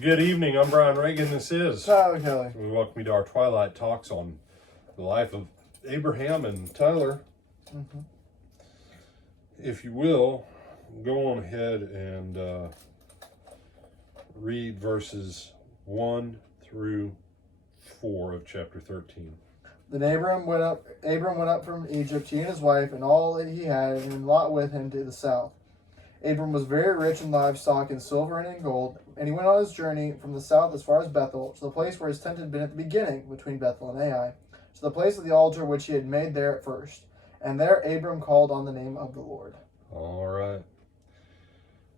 Good evening. I'm Brian Reagan. This is Tyler Kelly. We welcome you to our Twilight talks on the life of Abraham and Tyler. Mm-hmm. If you will, go on ahead and read verses 1 through 4 of chapter 13. Then Abram went up from Egypt, he and his wife, and all that he had, and Lot with him to the south. Abram was very rich in livestock, in silver and in gold, and he went on his journey from the south as far as Bethel, to the place where his tent had been at the beginning, between Bethel and Ai, to the place of the altar which he had made there at first. And there Abram called on the name of the Lord. All right.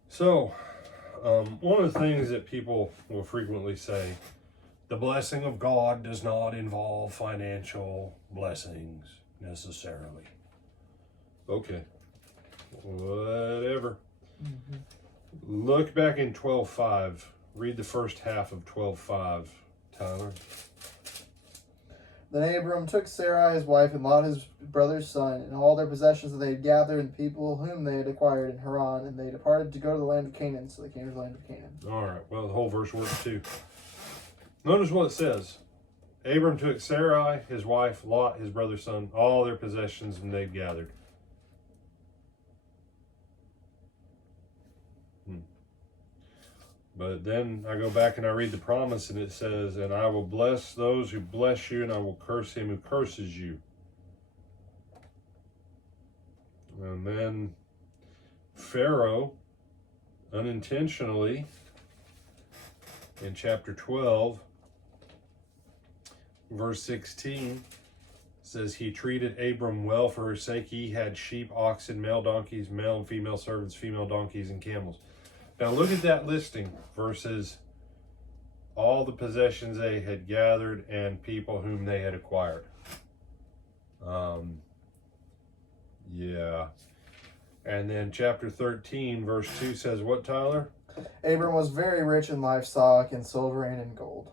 So, one of the things that people will frequently say, the blessing of God does not involve financial blessings necessarily. Okay. Whatever. Mm-hmm. Look back in 12:5. Read the first half of 12:5, Tyler. Then Abram took Sarai his wife, and Lot his brother's son, and all their possessions that they had gathered, and people whom they had acquired in Haran, and they departed to go to the land of Canaan. So they came to the land of Canaan. All right. Well, the whole verse works too. Notice what it says. Abram took Sarai his wife, Lot his brother's son, all their possessions, and they'd gathered. But then I go back and I read the promise, and it says, and I will bless those who bless you, and I will curse him who curses you. And then Pharaoh, unintentionally, in chapter 12, verse 16, says, he treated Abram well for her sake. He had sheep, oxen, male donkeys, male and female servants, female donkeys, and camels. Now look at that listing versus all the possessions they had gathered and people whom they had acquired. Yeah. And then chapter 13, verse 2 says what, Tyler? Abram was very rich in livestock, in silver and in gold.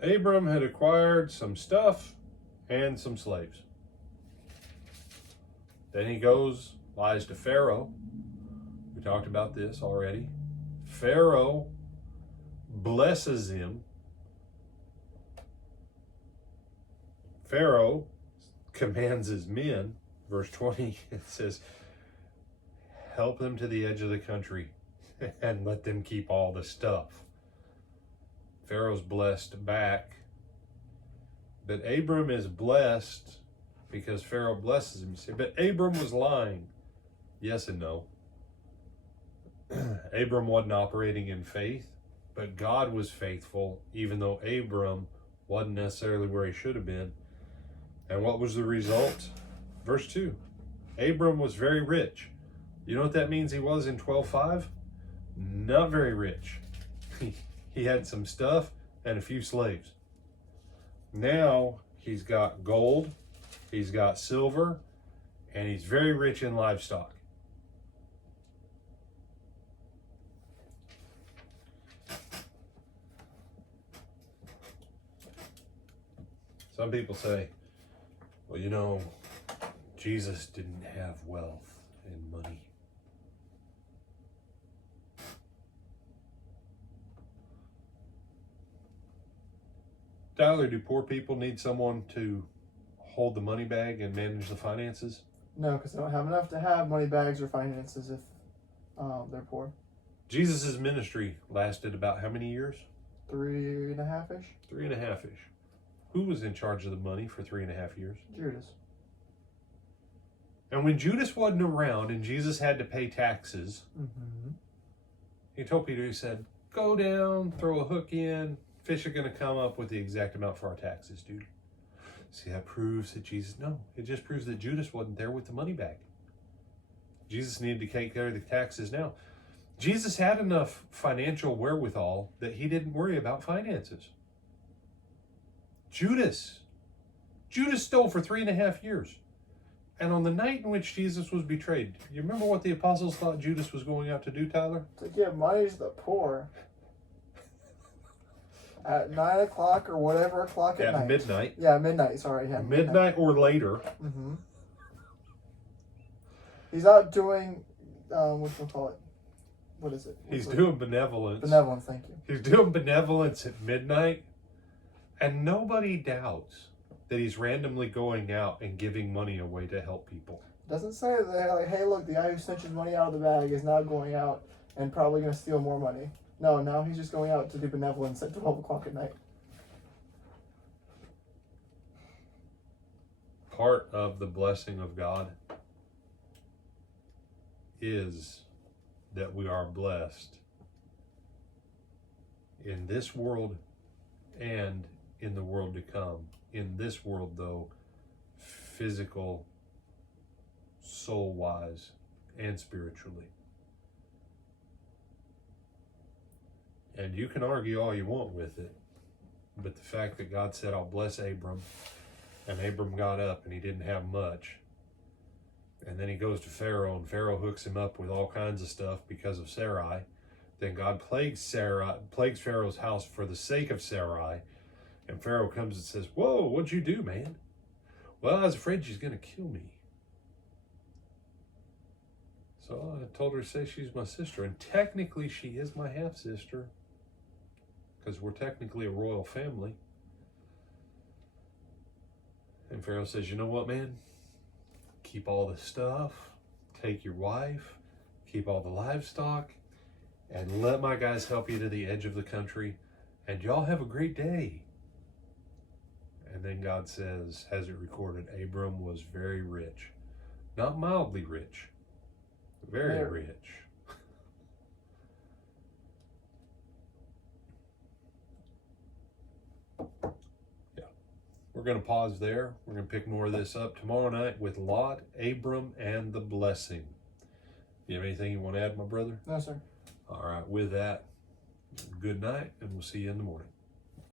Abram had acquired some stuff and some slaves. Then he goes, lies to Pharaoh. We talked about this already. Pharaoh blesses him. Pharaoh commands his men. Verse 20, it says, help them to the edge of the country and let them keep all the stuff. Pharaoh's blessed back. But Abram is blessed because Pharaoh blesses him. But Abram was lying. Yes and no. Abram wasn't operating in faith, but God was faithful, even though Abram wasn't necessarily where he should have been. And what was the result? Verse 2. Abram was very rich. You know what that means he was in 12:5? Not very rich. He had some stuff and a few slaves. Now he's got gold, he's got silver, and he's very rich in livestock. Some people say, well, you know, Jesus didn't have wealth and money. Tyler, do poor people need someone to hold the money bag and manage the finances? No, because they don't have enough to have money bags or finances if they're poor. Jesus' ministry lasted about how many years? 3.5-ish. 3.5-ish. Who was in charge of the money for 3.5 years? Judas. And when Judas wasn't around and Jesus had to pay taxes, he told Peter, he said, go down, throw a hook in, fish are going to come up with the exact amount for our taxes, dude. See, that proves that Jesus, no, it just proves that Judas wasn't there with the money bag. Jesus needed to take care of the taxes now. Jesus had enough financial wherewithal that he didn't worry about finances. Judas stole for 3.5 years. And on the night in which Jesus was betrayed, you remember what the apostles thought Judas was going out to do, Tyler? To give money to the poor. At 9 o'clock or whatever o'clock at night. Midnight. Yeah, midnight. Sorry. Yeah, midnight or later. He's out doing, whatchamacallit, what is it? He's doing benevolence. Benevolence, thank you. He's doing benevolence at midnight, and nobody doubts that he's randomly going out and giving money away to help people. Doesn't say that, like, hey, look, the guy who snitches money out of the bag is now going out and probably going to steal more money. No, now he's just going out to do benevolence at 12 o'clock at night. Part of the blessing of God is that we are blessed in this world and in the world to come. In this world, though, physical, soul-wise, and spiritually. And you can argue all you want with it, but the fact that God said, I'll bless Abram, and Abram got up and he didn't have much, and then he goes to Pharaoh, and Pharaoh hooks him up with all kinds of stuff because of Sarai. Then God plagues Pharaoh's house for the sake of Sarai, and Pharaoh comes and says, whoa, what'd you do, man? Well, I was afraid she's going to kill me. So I told her to say she's my sister, and technically she is my half-sister, because we're technically a royal family. And Pharaoh says, you know what, man? Keep all the stuff, take your wife, keep all the livestock, and let my guys help you to the edge of the country, and y'all have a great day. And then God says, has it recorded, Abram was very rich. Not mildly rich, very rich. We're going to pause there. We're going to pick more of this up tomorrow night with Lot, Abram, and the blessing. You have anything you want to add, my brother? No, sir. All right, with that, good night, and we'll see you in the morning.